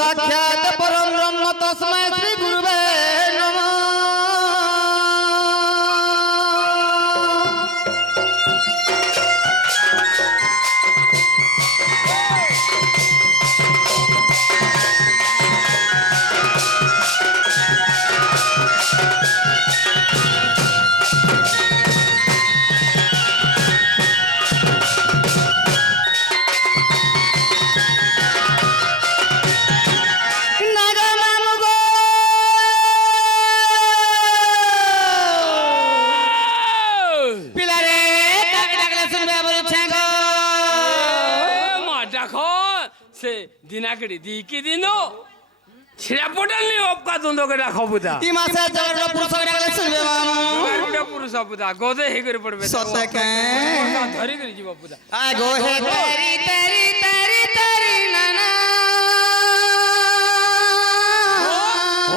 साक्षात परम ब्रह्म तस्मै श्री गुरुवे नमः। দিনাকড়ি দি কি দিনো ছিড়া পটালনি অপকা দন্দকে রাখো বুদা ই মাসে জগড় পুরুষ ডাকলে শুনবে মামু জগড় পুরুষ বুদা গদে হে করে পড়বে সতে কে ধরি করে জীব বুদা আ গো হে তেরি তেরি তেরি তেরি নানা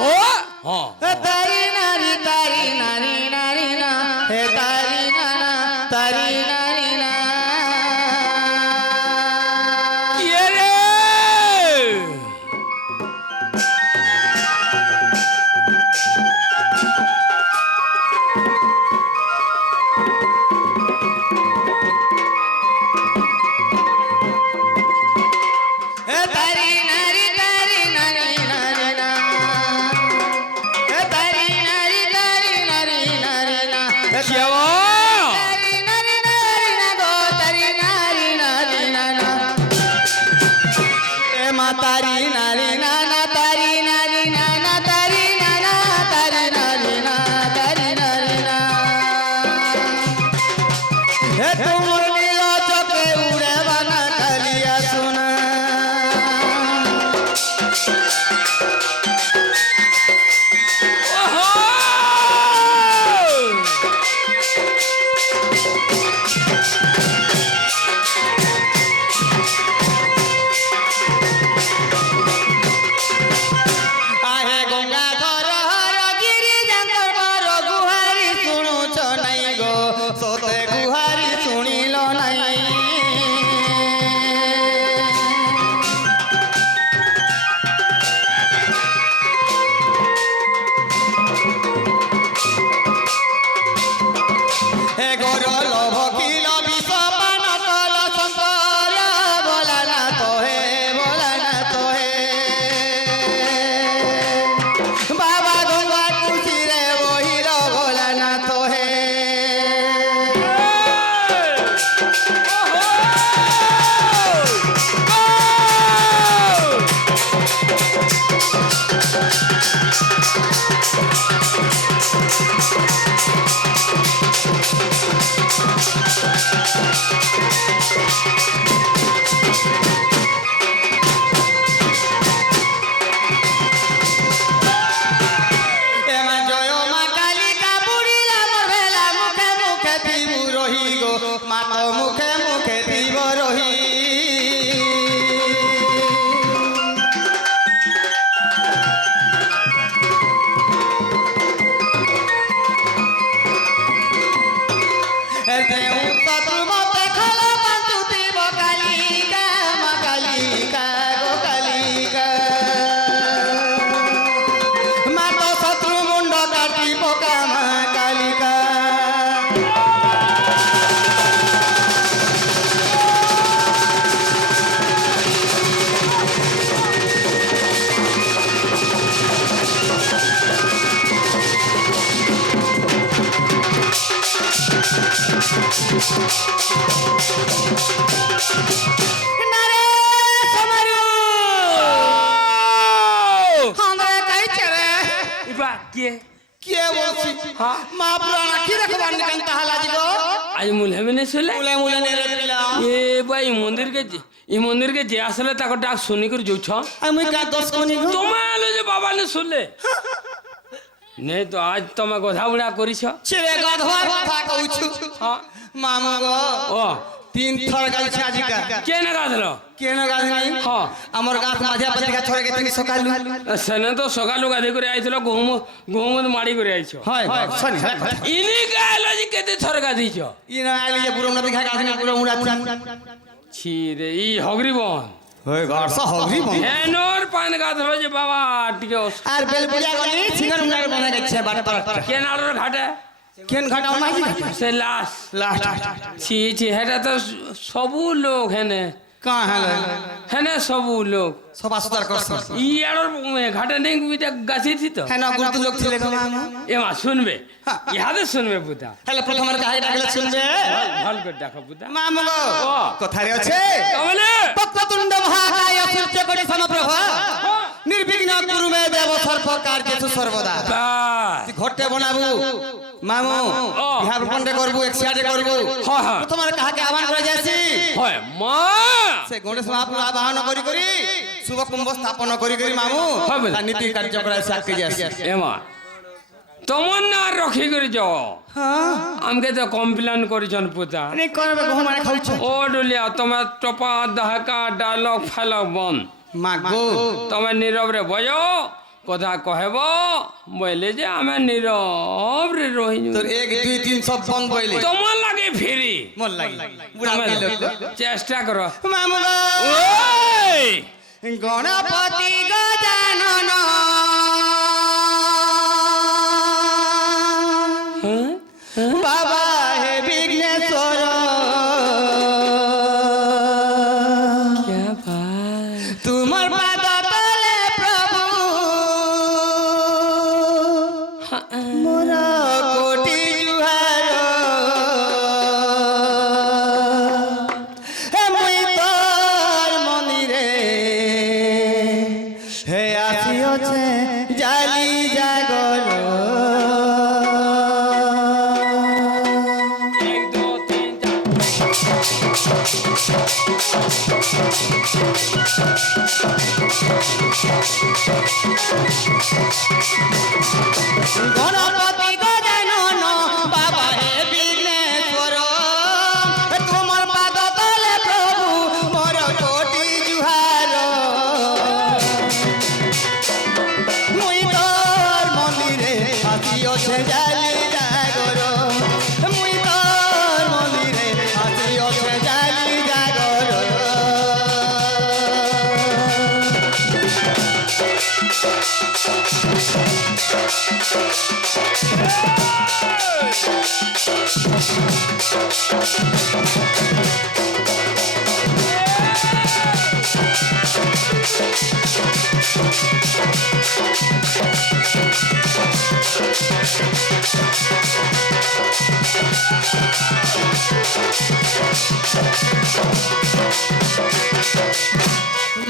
ও হ্যাঁ তারি নারি তারি নারি নারি না হে তারি নানা তারি নারি না तारी नारी नाना तारी नारी नाना तारी नाना तारी नारी ना तारी नारी ना हे तुम नीलो चोके उड़े बना कलिया सुना मुखे मुखे दीव रही आज मुले में नहीं सुले मुले मुले नहीं रहला ये भाई मंदिर के जे असले ताको डाक सुनी कर जो छ আমি কা দোষ কোনি গো তোমালে যে বাবা ने सुनले नहीं तो आज तमे गधा बुढ़ा करिछ ছেলে গাধवा কথা কইছু हां মামু গো ओ तीन थर गाछ আজি का के न गाधलो केन गाछ नहीं हां हमर गाछ माझा पतिका छोड़ के तनी सकालु सने तो सकालु गाधे करे आइछलो गहुम माड़ी करे आइछो हाय सनी इनी गालो जी केते थर गाधीछ इ न आली जे पुरो नदी खा गाछ ना पुरो मुड़ा छी रे ई हगरी बन হয়ে গর্ষ হগরি বন হেনর পান গাধল যে বাবা টিকে আর বেল বুড়িয়া গলি সিঙ্গার মুঙ্গার বনা গেছে বাটপার কেনালর ঘাটে কেন ঘাটাও মাঝি সে লাশ লাস্ট ছি ছি হেটা তো সবু লোক হেনে কা হলো হেনে সবু লোক সবা সুদার করছ ইয়ার ঘাটে নেই বিটা গাছি তো হ্যাঁ না গুরুত্ব লোক ছিলে গো মামু এমা শুনবে ইহাদে শুনবে বুদা হ্যালো প্রথমবার কাহে ডাকলে শুনবে ভাল করে দেখো বুদা মামু গো ও। কোথায় আছে কমলে পক্রতুণ্ড মহাকায় সূর্য কোটি সমপ্রভ নির্বিঘ্ন গুরু মে দেব সর্ব কার্যেষু সর্বদা বাস ঘটে বনাবু মামু ও। বিহার রূপণে করবু একসাথে করবু হ্যাঁ হ্যাঁ প্রথমবার কাহাকে আহ্বান করে যাচ্ছি হয় মা সে গণেশ মহাপ্রভু আবাহন করি করি শুভ কুম্ভ স্থাপন করি করি মামু হ্যাঁ বলে। তার নীতি কার্য করায় সাক্ষী যাচ্ছি এমা তোমার না রক্ষি করে যাও হ্যাঁ আমাকে তো কমপ্লেন করেছেন পুতা নি করবে গো মানে খাউছ ও ডুলিয়া তোমার টপা দাহকা ডায়লগ ফাইলগ বন্ধ মাগো তুমি নীরবরে বজো কথা কহেব বলে যে আমি নীরবরে রহিনু তোর 1 2 3 সব বন্ধ বইলে তোমার লাগে ফেরি মন লাগি বুড়া তুমি লোক চেষ্টা করো মামু গো ওই গণপতি গজানন বাবা হে বিঘ্নেশ্বর क्या बात তোমার পাদ তলে প্রভু মোর কোটি জুহার হে মুই তোর মন্দিরে হে আসিଅছে জালি জাগর एक दो तीन चार গণপতি গজানন বাবা হে বিঘ্নেশ্বর তোমার পাদ তলে প্রভু মোর কোটি জুহার মুই তোর মন্দিরে আসিଅছে জালি জাগর মুই তোর মন্দিরে আসিঅছে জালি জাগর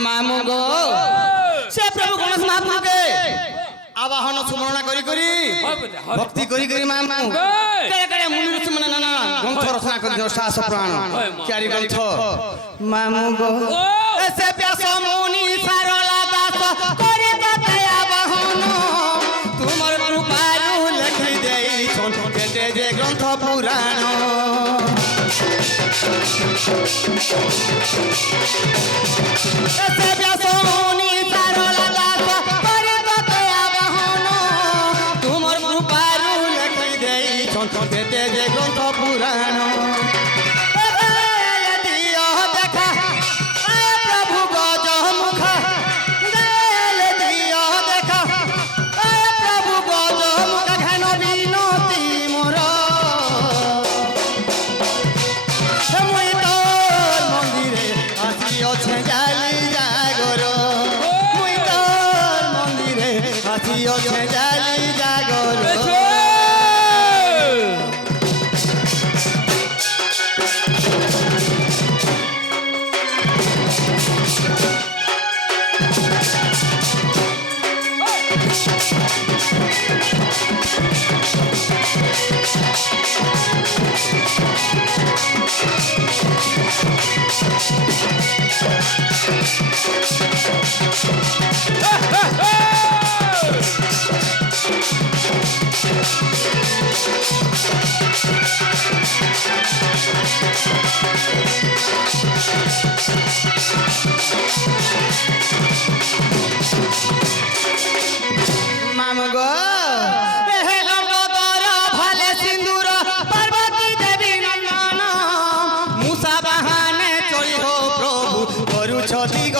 মামু গো সে প্রভু গণেশ মহাপ্রভুকে আবাহন সুমরণা করি করি হয় বুঝা হয় ভক্তি করি করি মামু এই! কেড়ে কেড়ে মুনি ঋষি মানে না না গ্রন্থ রচনা করি শাস প্রাণ হয় মা। চারি গ্রন্থ মামু গো ও সে ব্যাস মুনি সারলা দাস করে তাতে আবাহন তোমার কৃপারু লেখি দেই কেটে যে গ্রন্থ পুরাণ সে ব্যাস মুনি সারলা দাস করে তাতে আবাহন তোমার কৃপারু লেখি দেই কেটে যে গ্রন্থ পুরাণ দিও দেখা আয় প্রভু গজ মুখ গেল দিও দেখা আয় প্রভু গজ মুখ ঘন বিনতি মোর মুই তোর মন্দিরে আসিঅছে জালি জাগর মুই তোর মন্দিরে আসিঅছে জালি জাগর এসো! মামু গো হে লঙ্গোদর ভালে সিন্দুর পার্বতী দেবী নন্দন মুসা বাহানে চলিব প্রভু করুছ দিগ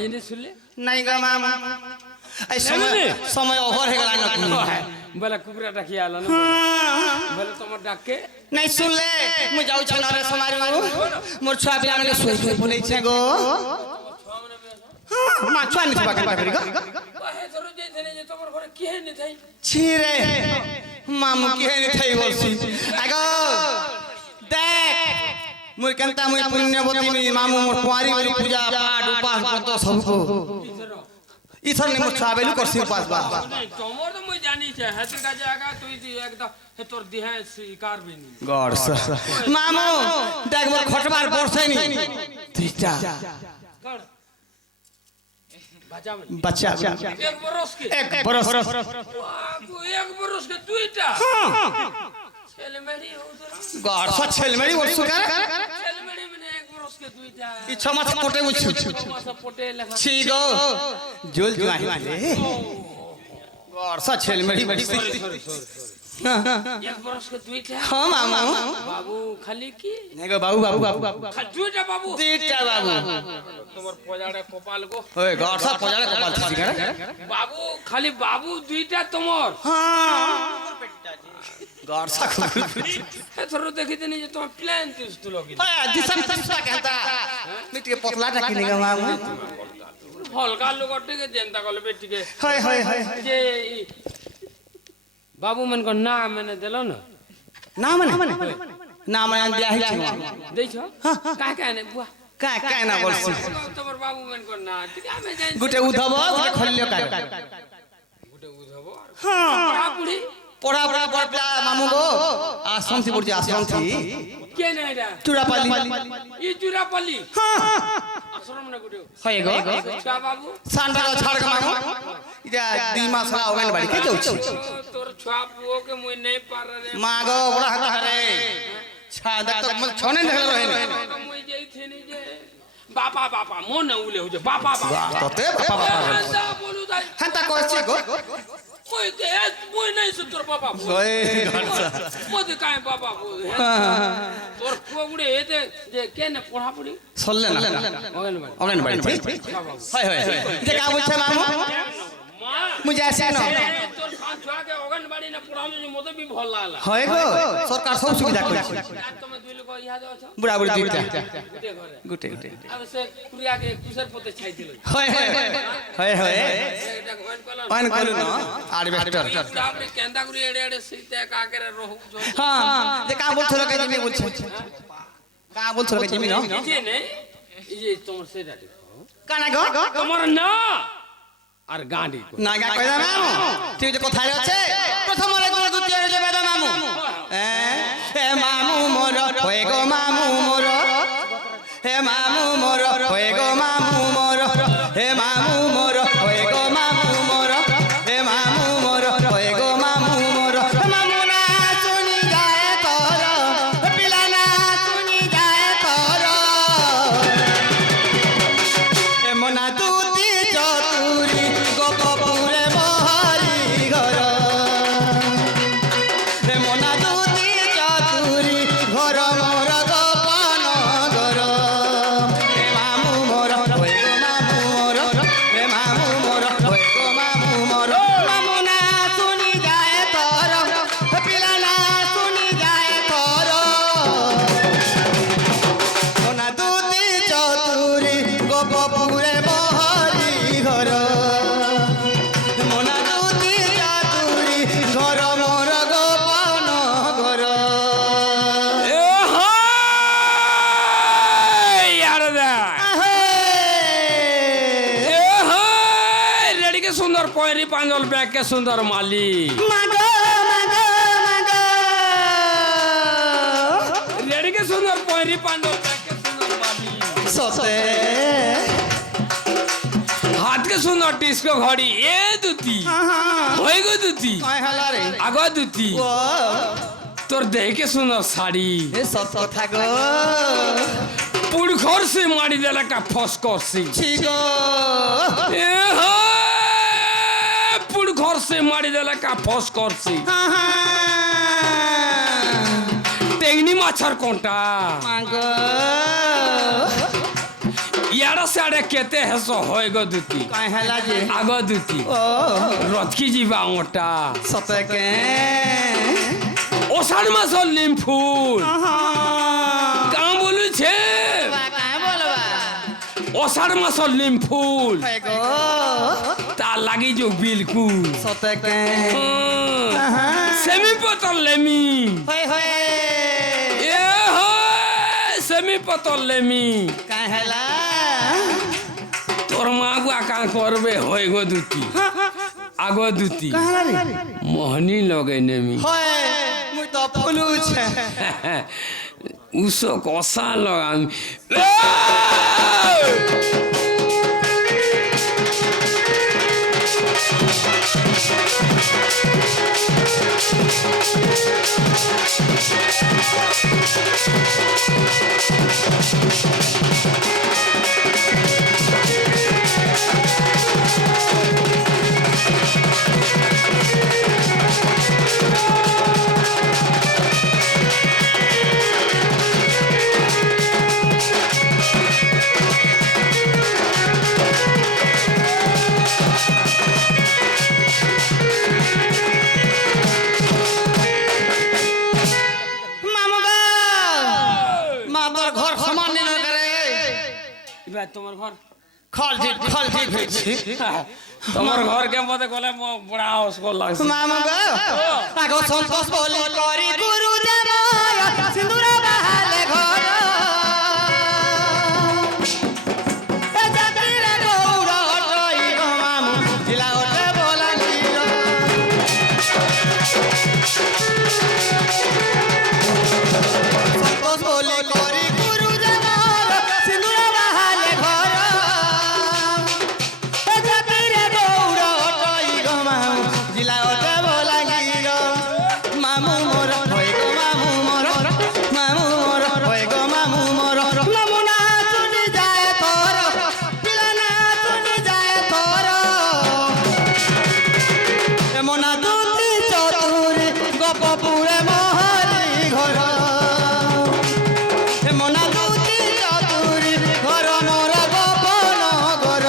আজনে শুনলে নাই গো মামু এই সময় ওভার হয়ে গেল না বলে কুকুরাটা কি আলো না বলে তোমার ডাকে নাই শুনলে মু যাউছ না রে সমারু মোর ছুয়া পিলা মানে শুই শুই বলেছে গো মা ছুয়া নি বাকে পাবি গো হে ধরো যে জেনে যে তোমার ঘরে কি হেনি থাই ছি রে মামু কি হেনি থাই বলছি আগো দেখ মুই কেনতা মুই পুণ্যবতী মামু মোর কুয়ারি বলি পূজা পাঠ উপাস ব্রত সবকো ইথর নে মোর ছুয়া বেলু করছি উপাস বা তোমার তো মই জানি છે হাতে কাজে আগা তুই একদম হে তোর দিহা শিকার বিনি গড় মামু দেখ মোর খটবার বর্ষাই নি তুইটা কর বাজা बच्चा এক বরস কে एक बरस বাবু এক বরস কে দুইটা ছেলে মেরি হউতরা गॉड सा छेल मेरी वर्षु का ছেলে মেরি মানে এক বরস কে দুইটা ई छमा से कोटे मुछ মাসা পটে লেখা छी गो जोल जुआई ले गॉड सा छेल मेरी वर्षु এক বরস কে দুইটা हां मामू বাবু খালি কি नहीं गो बाबू बाबू খালি দুইটা বাবু तीटा बाबू তোমার পজাড়ে কপাল গো ओए गॉड सा पजाड़े कपाल छी का বাবু খালি বাবু দুইটা তোমার हां गॉड सा এথর দেখিতেনি যে তোমার প্ল্যান তুলতো লগি ओए दिसम तसला कहता मिट के पतला टाकी नहीं गो मामू হলকা লোকটিকে জেনতা কলে বেটিকে हाय हाय हाय যে বাবু মন কো না মানে দিল না ना मने ना मने दिया ही छी দেইছ কাই কাই নে বুয়া का ना बोलसी তোমার বাবু মন কো না ঠিক আমি যাই गुटे उधब गुटे खल्लियो का গুটে উধাব हां পুড়ি पढ़ा पढ़ा पढ़ा मामू गो आश्रम से बुढ़ी आश्रम थी কে না এটা चूड़ापाली ই জুরাপালি আশ্রম না গুটে है गो ছা বাবু सांडा का छाड़ के मामू इजा दी मासला ओगन बाड़ी के जाउछ তোর ছুয়া পুও के মুই নাই পার রে मां गो बड़ा हाथ हरे छा देख तो मत छोने देखल रहे মুই যাইছিনি যে বাবা বাবা মনে উলে হইছে বাবা বাবা तोते बाबा बाबा দা বলু দাই हंता कहछि गो মুই কে মুই নাই সুতর বাবা ओए घरसा মতে কাই বাবা তোর পুগুড়ে এতে যে কেনে পড়া পড়ি सल्ले ना ওগেন বাড়ি ओगन बाड़ी हाय हाय जे का बोलछे मामू মা मुझे ऐसे न তোর সাথ ছুয়াকে ওগেন বাড়ি না পড়ানো যে মতে भी ভাল লাগলা है गो सरकार सब सुविधा करछि তুমি দুই লোক ইহা দেও ছ बुढ़ा बुढ़ी दीटा গুটে ঘরে गुटे गुटे আর সে কুরিয়াকে কুসের পতে ছাই দিল हाय हाय हाय এটা গোয়েন কলা पान कलु न आरबेस्टर তারপরে কেন্দা কুরি এড়ে এড়ে সিতে কাকেরে রহু हां जे का बोलछलो के जिमी बोलछ का बोलछलो के जिमी न এই যে নেই এই যে তোমার সেটা काना गो তোমার না আর গাঁডি না গা কইদা মামু তুই যে কথা আছে প্রথম রে কোন দ্বিতীয় রে বেদা মামু এ মামু মোর হয়ে গো মামু মোর হে মামু মোর হয়ে গো মামু মোর হে মামু মোর হয়ে গো মামু মোর হে মামু মোর হয়ে গো মামু মোর মামু না শুনি যায় তোর পিলা না শুনি যায় তোর এ মনা দুতি চতুরি গোপপুরে মহারি ঘর হে মনা দুতি চতুরি ঘর মোর গোপন ঘর হে মামু মোর হয়ে গো মামু মোর হে মামু মোর হয়ে গো মামু মোর মামু না শুনি যায় তোর পিলা না শুনি যায় তোর মনা দুতি চতুরি গোপপুরে মহারি ঘর মনা দুতি চতুরি ঘর মোর গোপন ঘর এ হাই यार দা এ হাই রেডি কে সুন্দর পয়রি পাঞ্জল ব্যাগ কে সুন্দর মালি মাগো মাগো মাগো রেডি কে সুন্দর পয়রি পাঞ্জল ব্যাগ কে সুন্দর মালি সতে হাত কে সুন্দর ডিস্কো ঘড়ি এ দুতি হই গো দুতি কয় হলা রে আগো দুতি ও তোর দেহ কে সুন্দর শাড়ি এ সত কথা গো পুড় ঘর সে মারি দিল একটা ফস করছি ছি গো এ হাই পুড় ঘর সে মারি দিল একটা ফস করছি টেংনি মাছার কোনটা মাগো ইয়াড়ে সাড়ে কেতে হেস হয় গো দুতি কাই হেলা যে আগ দুতি ও রথকি যা ওটা সতে কে অষাঢ় মাসর নিম ফুল কাঁ বলুছে কাই বলবা অষাঢ় মাসর নিম ফুল হয় গো তা লাগি যে বিলকুল সতে কে সেমি পতল লেমি হয় হয় এ হয় সেমি পতল লেমি কাই হেলা তোর মা গুয়া কাঁ করবে হয় গো দুতি আগ দুতি কাহালা রে মোহনী লগে নেমি হয় মুই তো ফুলুছে উসো কষা লগামি মামু গো মা তোর ঘর সমান দিন করে এবার তোমার ঘর খল ঠিক হয়েছে তোমার ঘর কে মতে গলে বড়া অস্কর লাগছে মামু গো আগো সন্তোষ বলি করি গুরু দেব সিন্দুর বাহালে ঘর এ জাতির গৌর অটই গো মামু জিলা ওটে বলাঙ্গির সন্তোষ বলি করি গুরু দেব সিন্দুর বাহালে ঘর এ জাতির গৌর অটই গো মামু জিলা ওটে বলাঙ্গির মামু মোর হয় গো মামু মোর মামু মোর হয় গো মামু মোর মামু না শুনি যায় তোর পিলা না শুনি যায় তোর এমনা দুতি চতুরি গপপুরে মহলি ঘর এমনা দুতি চতুরি ঘর মোর গোপন ঘর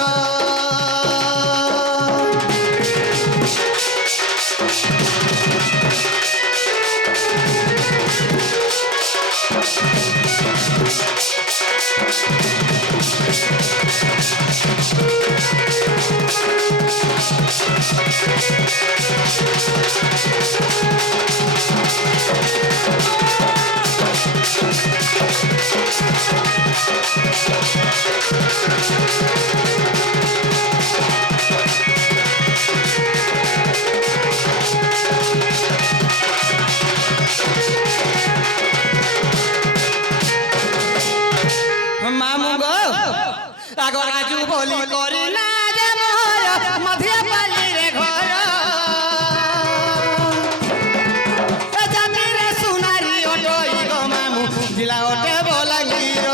মামু গো আগর আজু বলি করি না যে মোর মধিয়া পালি রে ঘর এ জাতিরে সুনারি অটই গো মামু জিলা ওটে বলাঙ্গির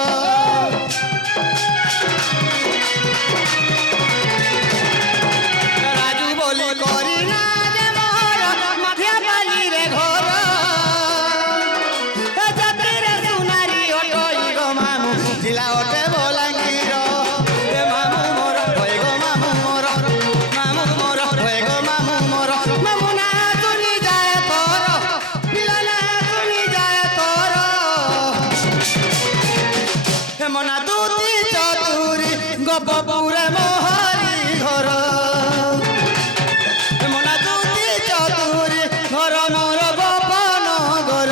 রাজু বলি করি না যে মোর মধিয়া পালি রে ঘর এ জাতিরে সুনারি অটই গো মামু জিলা ওটে বলাঙ্গির এ মামু মোর হয় গো মামু মোর মামু মোর হয় গো মামু মোর মামু না শুনি যায় তোর পিলা না শুনি যায় তোর হেমনা দুতি চতুরি গপপুরে মহরি ঘর হেমনা দুতি চতুরি ঘর মোর গোপন ঘর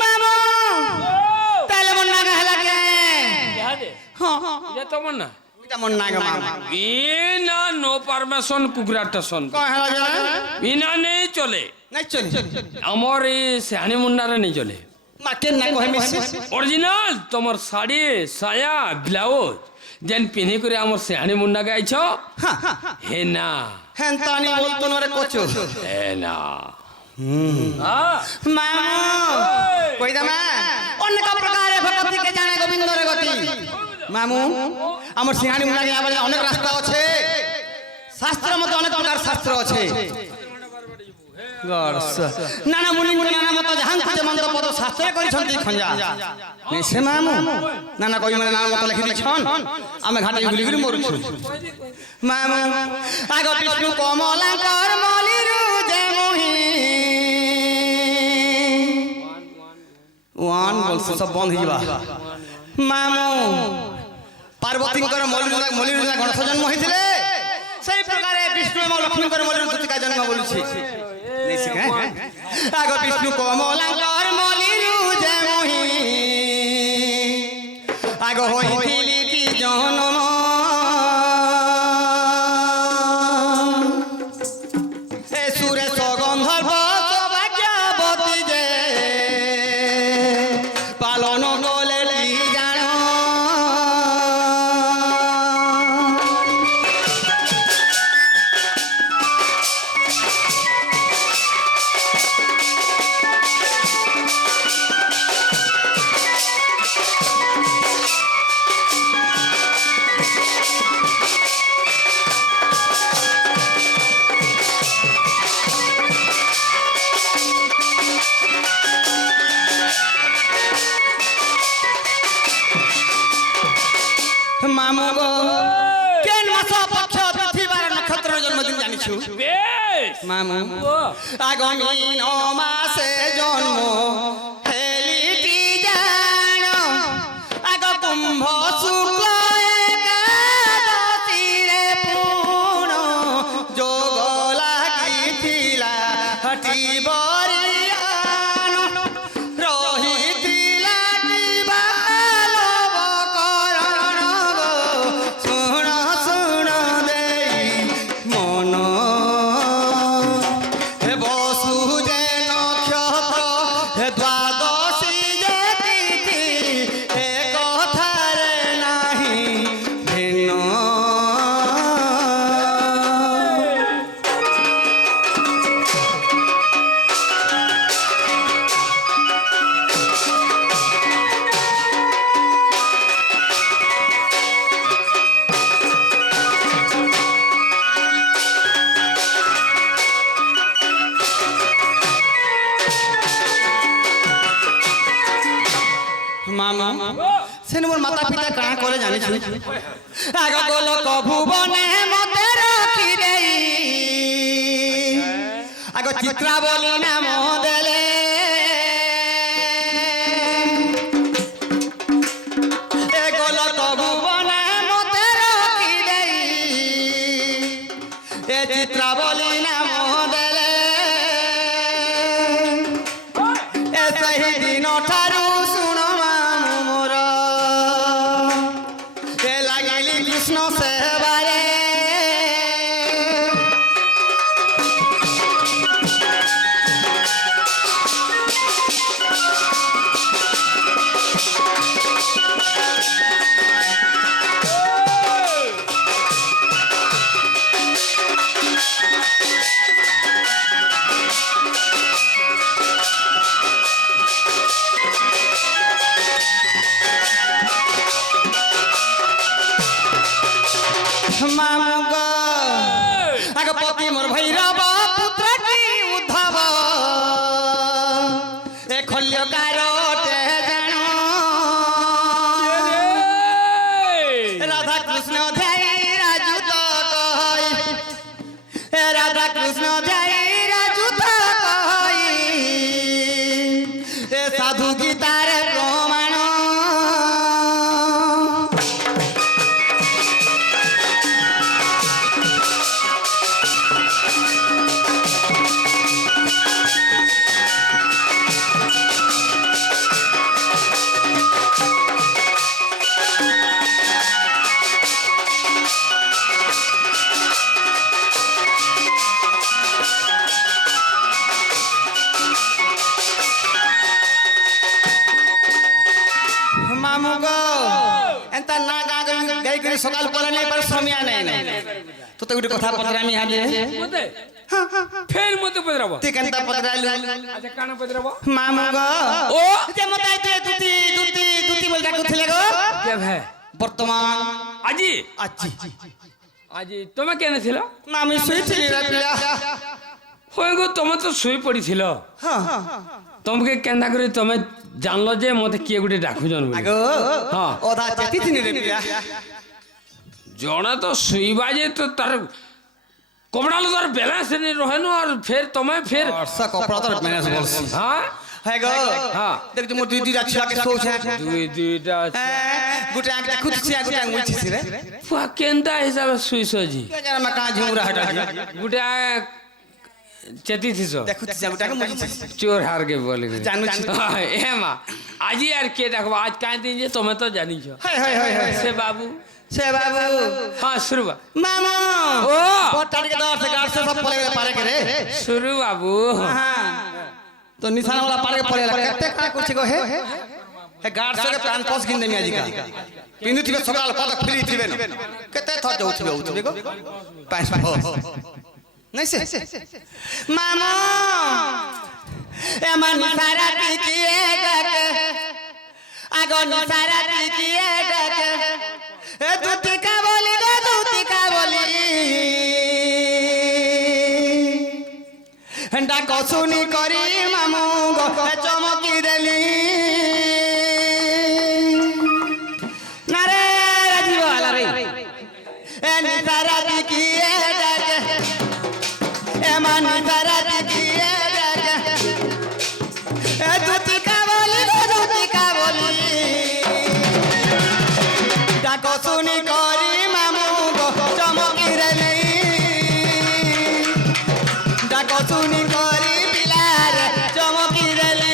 মামু তাহলে মন না হেলা কে ইহাদে হ্যাঁ এটা তোমার না কেমন নাগে মামু বিনা নো পারমিশন কুকুরা স্টেশন কয় হেলা জানে বিনা নেই চলে নাই চলি আমার এই সেহানি মুন্ডারে নেই চলে মাকে না কহে মিছি অরিজিনাল তোমার শাড়ি সায়া ব্লাউজ যেন পিন্ধি করে আমার সেহানি মুন্ডাকে আইছ হে না হেন তানি বলতো নরে কচু হে না মামু কই দামা অনেক প্রকারে ভগবতীকে জানে গোবিন্দর গতি মামু আমার সিংহানি মুন্ডাকে আবার অনেক রাস্তা আছে শাস্ত্রের মধ্যে অনেক প্রকার শাস্ত্র আছে নানা মুনি মুনি নানা মত জাহান খুঁজে মন্দ পদ শাস্ত্রে କରିଛନ୍ତି খঞ্জা সে মামু নানা কই মানে নানা মত লেখি দিছন আমি ঘাটে গুলি গুলি মরুছু মামু আগ বিষ্ণু কমলাকর মলিরু যে মোহি ওয়ান বলছ সব বন্ধ হইবা মামু পার্বতীঙ্কর মলিরু গণেশ জন্ম হইছিলে সেই প্রকারে বিষ্ণু এবং লক্ষ্মীঙ্কর মলিরু দুটিকা জন্ম বলছি আগ বিষ্ণু কমলাকর মলিরু যে মোহি আগ হইছিলি কি জনম এ সুরে সগন্ধর্ব সৌভাগ্যবতী যে পালন গলে জান মামু গো কেন মাস পক্ষ পৃথিবীর নক্ষত্র জন্মদিন জানিছু বেশ মামু আগামী মাসে জন্ম হেলিটি জান আগ কুম্ভ শুক্ল একাদশীরে পুণ যোগ লাগিছিলা হটি বরিয়ান রহিছিলা দ্বাদশী যে তিথি এ কথারে নাহি ভিন্ন মামা সেন মোর মাতা পিতা কাঁ করে জানিছু আগ গোলক ভুবনে মতে রাখি দেই আগ চিত্রাবলী নাম দেলে এ গোলক ভুবনে মতে রাখি দেই এ চিত্রাবলী নাম দেলে এ সেই দিন ঠারু কৃষ্ণ সেবারে মামু গো আগ পতি মোর ভৈরব পুত্রটি উদ্ধব এ খল্য কারটে জানো রাধা কৃষ্ণ ধ্যাই রাজু তো কই এ রাধা কৃষ্ণ ধ্যাই রাজু তো কই এ সাধু গীতার প্রমাণ মামু গো এন্তা না গাই করে সকাল পরে নাই পার সময় নাই তো তো গুটি কথা পত্র আমি হালে মতে ফের মতে পদরাবো তুই কেনতা পত্রাইলু আচ্ছা কানা পদরাবো মামু গো ও যে মতাই তুই দুতি বল ডাকুছিলে গো কে ভাই বর্তমান আজি আজি আজি তুমি কেন ছিল না আমি শুইছিলি রে পিলা হয়ে গো তুমি তো শুই পড়িছিল হ্যাঁ তোমাকে কেন্দা করে তুমি জানলো যে মতে কিয়ে গুটি ডাকুজন বলে আগো হ্যাঁ ওদা চেতি চিনি রে পিলা জনা তো শুইবা যে তো তার কপড়ালো তার ব্যালেন্স নেই রহেনো আর ফের তুমি ফের সা কপড়া তোর ম্যানেজ বলছি হ্যাঁ হ্যাঁ গো হ্যাঁ দেখ তুমি দুই দুইটা ছিলাকে শোছে দুইটা গুটে একটা খুঁজছি গুটে মুছিছি রে ফুয়া কেন্দা হিসাবে শুইছ জি কে জানা মা কা ঝুমরা হটা গুটা চেতি থিস দেখুছি গুটাকে মুছিছি চোর হারকে বলে জানু এ মা আজি আর কে দেখো আজ কাই দিন যে তুমি তো জানিছ হাই হাই হাই হাই সে বাবু সে বাবু হ্যাঁ শুরু বা মামা ও পটাড় के दौर से गार्ड से सब पले पारे करे শুরু বাবু हां तो निशाना वाला पारे के पले कते का कुछ गो हे हे गार्ड से के प्राण पोस गिन देमी आजिका पिनु थिबे सकाल पद फ्री थिबे कते थ जाउ थिबे गो पास नहीं से मामा ए मन सारा टिकिए डके आगो सारा टिकिए डके ए दूती का बोली गो दूती का बोली हंडा कसुनी करी मामू गो चमकी देली नारे राजीव वाला रे ए निसारा दिकिए डके ए मन निसारा दिकिए डके ए दूती का बोली गो दूती का बोली ডাকো শুনি করি মামু গো চমকি রেলি ডাকো শুনি করি পিলার চমকি রেলি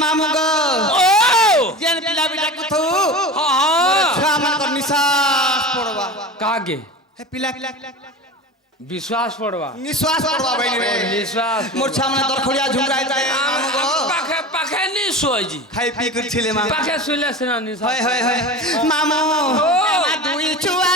মামু গো ও যেন পিলা বিটা কুথু হ্যাঁ ছুয়া মানকর নিশ্বাস পড়বা কাকে হে পিলা বিশ্বাস পড়বা নিশ্বাস পড়বা বাইনি রে বিশ্বাস মোর সামনে দরখড়িয়া ঝুমরাই যায় মামু গো পাখে পাখে নি সোজি খাই পি করছিলে মা পাখে শুইলে সিনা নি হয় হয় হয় মামু মা দুই ছুয়া